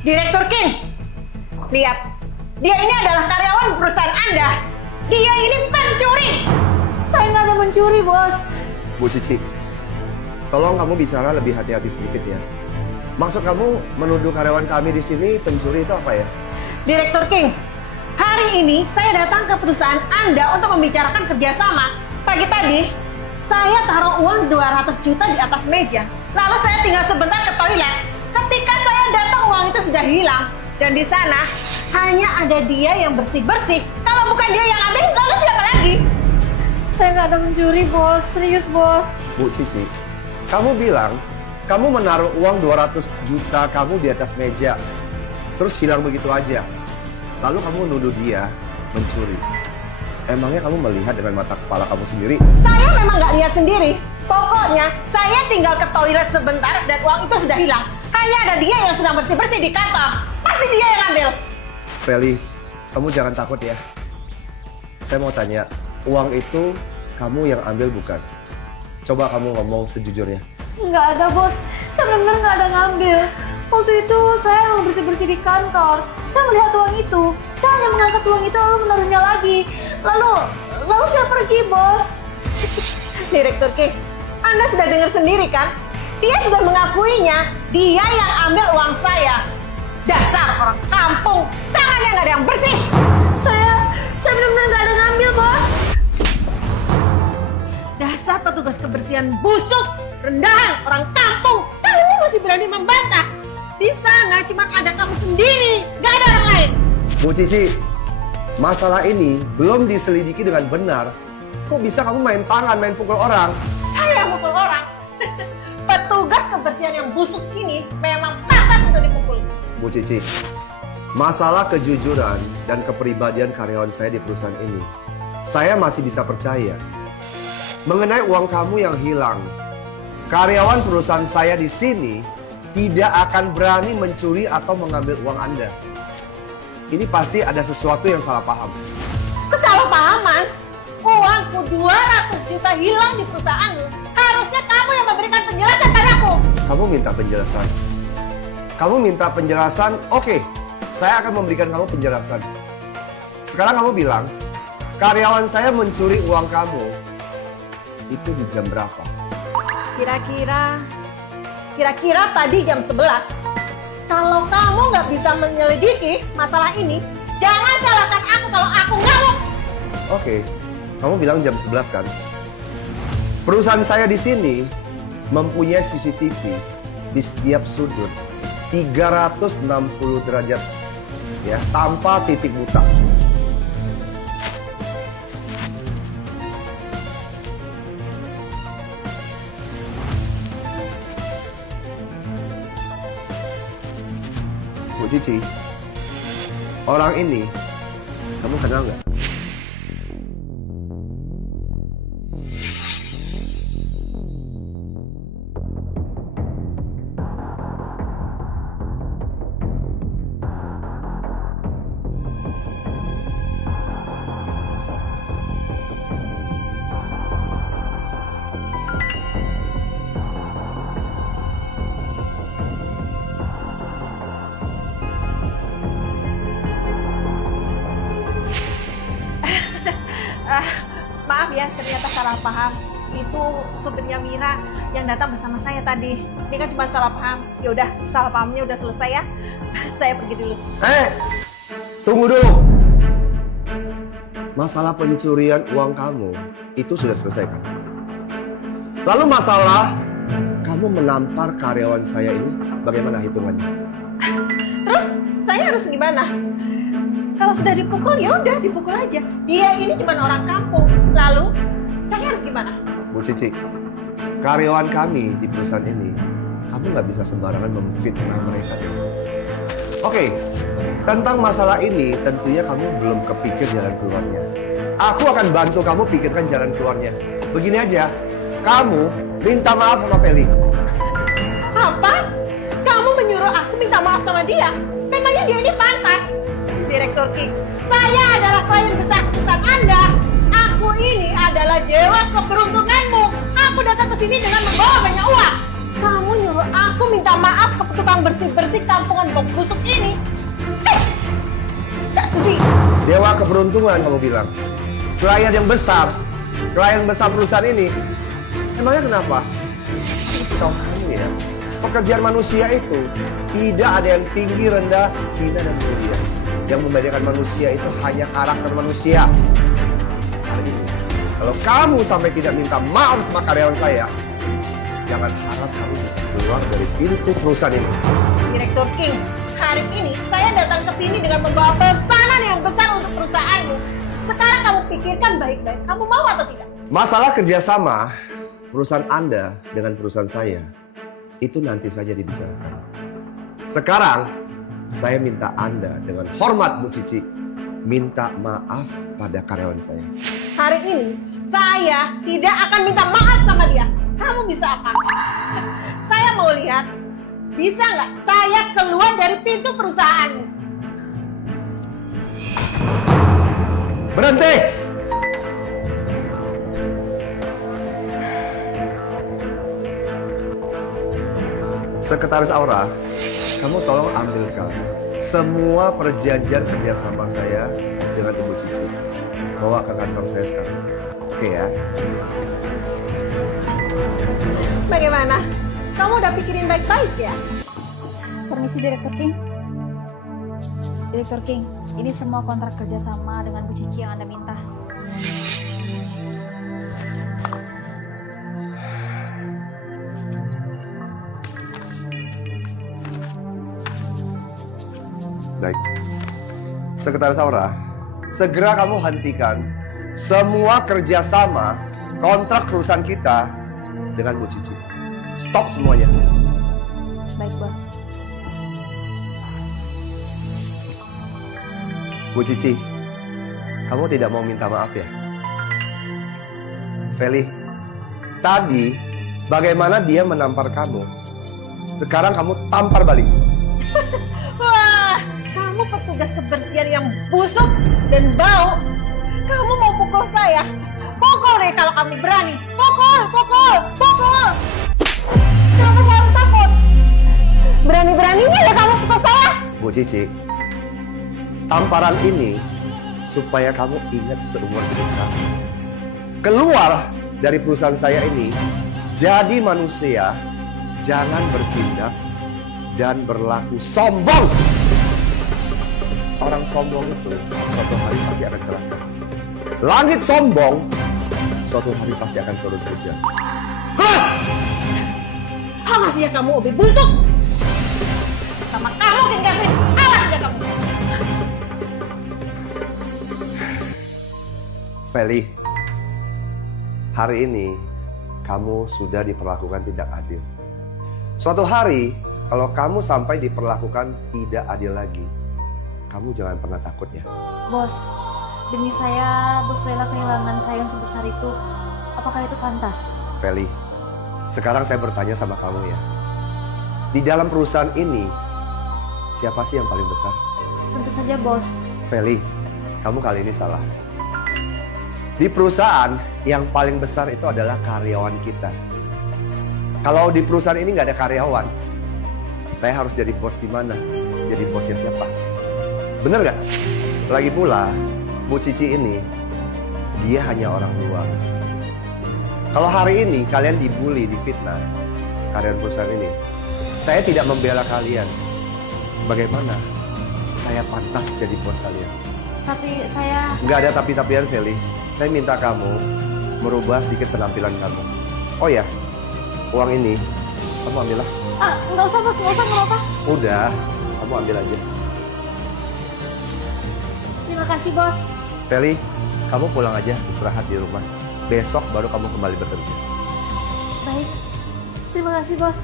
Direktur King, lihat. Dia ini adalah karyawan perusahaan Anda. Dia ini pencuri. Saya nggak ada mencuri, Bos. Bu Cici, tolong kamu bicara lebih hati-hati sedikit ya. Maksud kamu menuduh karyawan kami di sini pencuri itu apa ya? Direktur King, hari ini saya datang ke perusahaan Anda untuk membicarakan kerjasama. Pagi tadi, saya taruh uang 200 juta di atas meja. Lalu saya tinggal sebentar ke toilet. Ketika saya datang, uang itu sudah hilang. Dan di sana, hanya ada dia yang bersih-bersih. Kalau bukan dia yang ambil, lalu siapa lagi? Saya nggak ada mencuri, Bos. Serius, Bos. Bu Cici, kamu bilang kamu menaruh uang 200 juta kamu di atas meja. Terus hilang begitu aja. Lalu kamu nuduh dia mencuri. Emangnya kamu melihat dengan mata kepala kamu sendiri? Saya memang nggak lihat sendiri. Pokoknya, saya tinggal ke toilet sebentar dan uang itu sudah hilang. Hanya ada dia yang sedang bersih-bersih di kantor. Pasti dia yang ambil. Feli, kamu jangan takut ya. Saya mau tanya, uang itu kamu yang ambil bukan? Coba kamu ngomong sejujurnya. Nggak ada, Bos. Saya benar-benar nggak ada ngambil. Waktu itu saya mau bersih-bersih di kantor. Saya melihat uang itu. Saya hanya mengangkat uang itu lalu menaruhnya lagi. Lalu saya pergi, Bos. Direktur King, Anda sudah dengar sendiri kan? Dia sudah mengakuinya. Dia yang ambil uang saya. Dasar orang kampung, tangannya nggak ada yang bersih. Saya benar-benar nggak ada ngambil, Bos. Dasar petugas kebersihan busuk, rendahan orang kampung. Kamu masih berani membantah? Di sana cuma ada kamu sendiri, nggak ada orang lain. Bu Cici, masalah ini belum diselidiki dengan benar. Kok bisa kamu main tangan, main pukul orang? Saya mukul orang. Petugas kebersihan yang busuk ini memang pantas untuk dipukul. Bu Cici, masalah kejujuran dan kepribadian karyawan saya di perusahaan ini, saya masih bisa percaya. Mengenai uang kamu yang hilang, karyawan perusahaan saya di sini tidak akan berani mencuri atau mengambil uang Anda. Ini pasti ada sesuatu yang salah paham. Kesalahpahaman? Uangku 200 juta hilang di perusahaanmu. Harusnya kamu yang memberikan penjelasan padaku. Kamu minta penjelasan. Kamu minta penjelasan, oke. Saya akan memberikan kamu penjelasan. Sekarang kamu bilang, karyawan saya mencuri uang kamu. Itu di jam berapa? Kira-kira tadi jam 11. Kalau kamu nggak bisa menyelidiki masalah ini, jangan salahkan aku kalau aku ngamuk. Oke, kamu bilang jam 11 kan? Perusahaan saya di sini mempunyai CCTV di setiap sudut 360 derajat ya, tanpa titik buta. Bu Cici, orang ini kamu kenal nggak? Maaf ya, ternyata salah paham. Itu supirnya Mira yang datang bersama saya tadi. Ini kan cuma salah paham. Ya udah, salah pahamnya udah selesai ya. Saya pergi dulu. Tunggu dulu. Masalah pencurian uang kamu itu sudah selesai kan? Lalu masalah kamu menampar karyawan saya ini bagaimana hitungannya? Terus saya harus gimana? Kalau sudah dipukul ya udah dipukul aja. Dia ini cuma orang kampung. Lalu saya harus gimana? Bu Cici, karyawan kami di perusahaan ini, kamu nggak bisa sembarangan memfitnah mereka. Oke, tentang masalah ini tentunya kamu belum kepikir jalan keluarnya. Aku akan bantu kamu pikirkan jalan keluarnya. Begini aja, kamu minta maaf sama Feli. Apa? Kamu menyuruh aku minta maaf sama dia? Memangnya dia ini pantas? Direktur King, saya adalah klien besar perusahaan Anda. Aku ini adalah dewa keberuntunganmu. Aku datang ke sini dengan membawa banyak uang. Kamu nyuruh aku minta maaf ke tukang bersih-bersih kampungan bok busuk ini. Dewa keberuntungan kamu bilang. Klien besar perusahaan ini. Emangnya kenapa? Aku kasih tahu kamu ya, pekerjaan manusia itu tidak ada yang tinggi, rendah, hina, dan mulia. Yang membedakan manusia itu hanya karakter manusia. Jadi, kalau kamu sampai tidak minta maaf sama karyawan saya, jangan harap kamu bisa keluar dari pintu perusahaan ini. Direktur King, hari ini saya datang ke sini dengan membawa pesanan yang besar untuk perusahaanmu. Sekarang kamu pikirkan baik-baik, kamu mau atau tidak? Masalah kerjasama perusahaan Anda dengan perusahaan saya, itu nanti saja dibicarakan. Sekarang, saya minta Anda dengan hormat Bu Cici, minta maaf pada karyawan saya. Hari ini, saya tidak akan minta maaf sama dia. Kamu bisa apa? Saya mau lihat, bisa nggak saya keluar dari pintu perusahaanmu? Berhenti! Sekretaris Aura, kamu tolong ambilkan semua perjanjian kerjasama saya dengan Ibu Cici. Bawa ke kantor saya sekarang. Oke ya? Bagaimana? Kamu udah pikirin baik-baik ya? Permisi Direktur King. Direktur King, ini semua kontrak kerjasama dengan Bu Cici yang Anda minta. Baik. Sekretaris Aura, segera kamu hentikan semua kerjasama kontrak perusahaan kita dengan Bu Cici. Stop semuanya. Baik, Bos. Bu Cici, kamu tidak mau minta maaf ya? Feli, tadi bagaimana dia menampar kamu? Sekarang kamu tampar balik. Wah, kamu petugas kebersihan yang busuk dan bau. Kamu mau pukul saya? Pukul deh kalau kamu berani. Pukul, pukul, pukul. Kenapa saya harus takut? Berani-beraninya ya kamu pukul saya. Bu Cici, tamparan ini supaya kamu ingat seumur hidup kamu. Keluar dari perusahaan saya ini, jadi manusia, jangan bertindak dan berlaku sombong. Orang sombong itu suatu hari pasti akan celaka. Langit sombong suatu hari pasti akan turun hujan. Awas ya kamu, Obi busuk. Sama kamu, Ken Kevin. Awas ya kamu. Feli, hari ini kamu sudah diperlakukan tidak adil. Suatu hari, kalau kamu sampai diperlakukan tidak adil lagi, kamu jangan pernah takut ya. Bos, demi saya, Bos rela kehilangan klien sebesar itu. Apakah itu pantas? Feli, sekarang saya bertanya sama kamu ya. Di dalam perusahaan ini, siapa sih yang paling besar? Tentu saja, Bos. Feli, kamu kali ini salah. Di perusahaan, yang paling besar itu adalah karyawan kita. Kalau di perusahaan ini nggak ada karyawan, saya harus jadi bos di mana? Jadi bosnya siapa? Bener nggak? Lagi pula, Bu Cici ini, dia hanya orang luar. Kalau hari ini kalian dibully, difitnah, karyawan perusahaan ini, saya tidak membela kalian. Bagaimana? Saya pantas jadi bos kalian. Tapi saya... Nggak ada tapi-tapian, Feli. Saya minta kamu merubah sedikit penampilan kamu. Oh ya, uang ini kamu ambillah. Nggak usah, Bos. Nggak usah. Udah, kamu ambil aja. Terima kasih, Bos. Feli, kamu pulang aja, istirahat di rumah. Besok baru kamu kembali bekerja. Baik. Terima kasih, Bos.